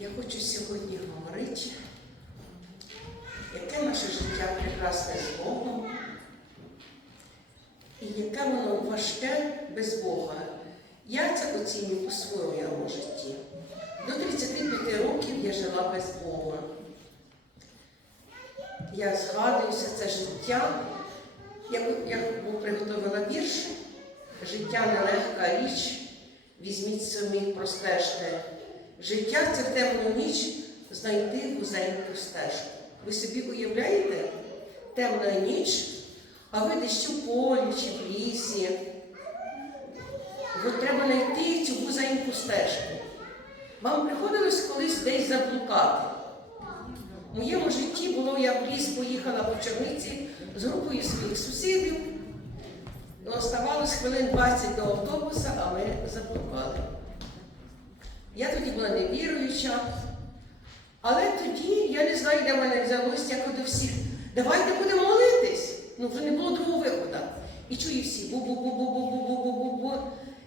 Я хочу сьогодні говорити, яке наше життя прекрасне з Богом, і яке воно важке без Бога. Я це оцінюю у своєму житті. До 35 років я жила без Бога. Я згадуюся це життя. Я, приготувала вірш. Життя нелегка річ, візьміть самі простежте. Життя це в темну ніч знайти вузеньку стежку. Ви собі уявляєте? Темна ніч, а ви десь у полі чи в лісі. От треба знайти цю вузеньку стежку. Вам приходилось колись десь заблукати. В моєму житті було, я в ліс поїхала по черниці з групою своїх сусідів. Ну, Оставалось хвилин 20 до автобуса, а ми заблукали. Була невіруюча, але тоді я не знаю, де в мене взялося, як до всіх. Давайте будемо молитись. Ну, вже не було другого виходу. І чую всі бу-бу-бу-бу-бу-бу-бу-бу-бу.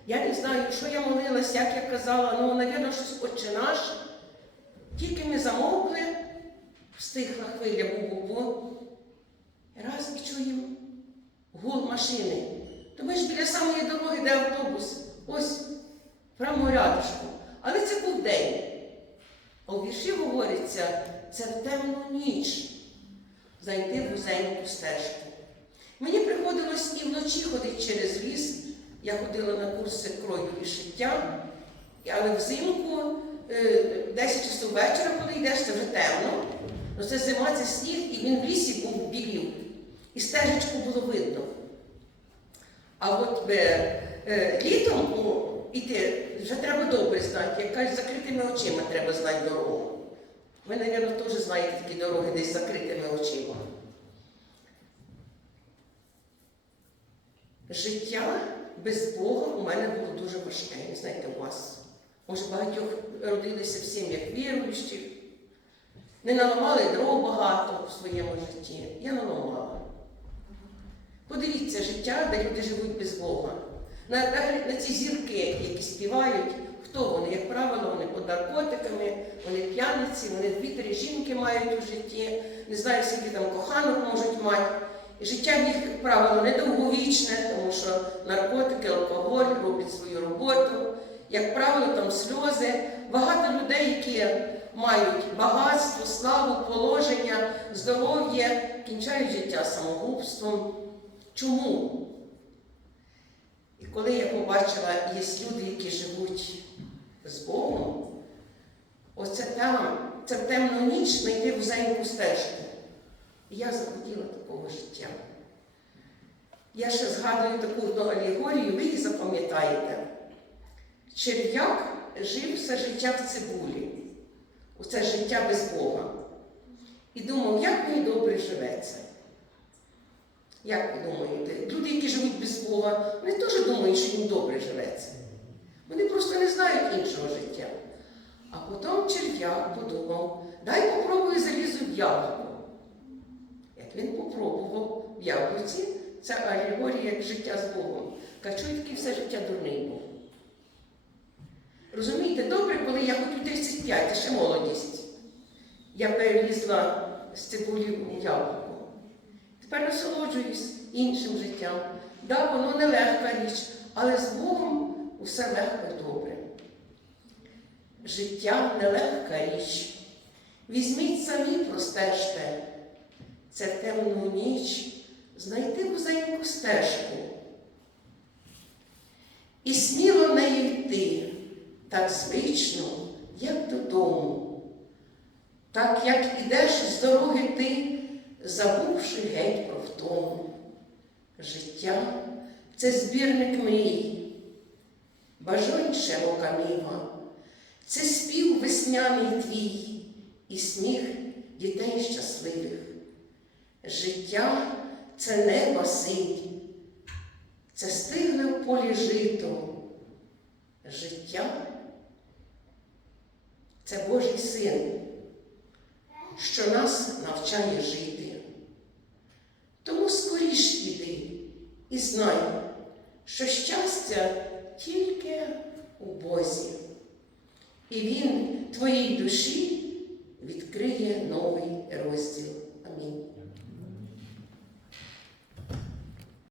Я не знаю, що я молилась, як я казала, ну, навірно, щось отче наш. Тільки ми замовкли, встигла хвиля бу-бу-бу. Раз і чуємо гул машини. То ми ж біля самої дороги, де автобус. Ось прямо рядышком. День. А у вірші говориться, це в темну ніч знайти вузеньку стежку. Мені приходилось і вночі ходити через ліс. Я ходила на курси крою і шиття, але взимку, е, 10 часов вечора, коли йдеш, це вже темно. Ну це зима, це сніг, і він в лісі був білів. І стежечку було видно. А от е, е, літом іти вже треба добре знати, як кажуть, закритими очима треба знати дорогу. Ви, мабуть, теж знаєте такі дороги десь закритими очима. Життя без Бога у мене було дуже важке, не знаєте, у вас. Може, багатьох родилися в сім'ях віруючих, не наламали дров багато в своєму житті. Я наламала. Подивіться життя, де люди живуть без Бога. На, на, на ці зірки, які співають, хто вони, як правило, вони під наркотиками, вони п'яниці, вони дві-три жінки мають у житті, не знаю, скільки там коханок можуть мати. І життя них, як правило, недовговічне, тому що наркотики, алкоголь роблять свою роботу. Як правило, там сльози. Багато людей, які мають багатство, славу, положення, здоров'я, кінчають життя самогубством. Чому? Коли я побачила, є люди, які живуть з Богом, оце там, це в темну ніч знайти вузеньку стежку. І я захотіла такого життя. Я ще згадую таку одну алегорію, ви її запам'ятаєте. Черв'як жив все життя в цибулі, оце життя без Бога. І думав, як мені добре живеться. Як ви думаєте? Люди, які живуть без Бога, вони теж думають, що їм добре живеться. Вони просто не знають іншого життя. А потім черв'як подумав, дай попробую залізу в яблуко. Як він попробував в яблуці, це алегорія як життя з Богом. Качуй такий все життя дурний був. Розумієте, добре, коли я хоч у 35, ще молодість. Я перелізла з цибулі в яблуко. Тепер насолоджуюсь іншим життям. Да, воно нелегка річ, але з Богом усе легко і добре. Життя нелегка річ. Візьміть самі простежте. Це темну ніч знайти вузеньку стежку. І сміло нею йти, так звично, як додому. Так як ідеш з дороги ти, забувши геть про втому. Життя це збірник мрій, бажань широка міва, це спів весняний твій і сміх дітей щасливих. Життя це небо синь, це стигле в полі жито. Життя це Божий син що нас навчає жити. Тому скоріш іди і знай, що щастя тільки у Бозі, і Він твоїй душі відкриє новий розділ. Амінь.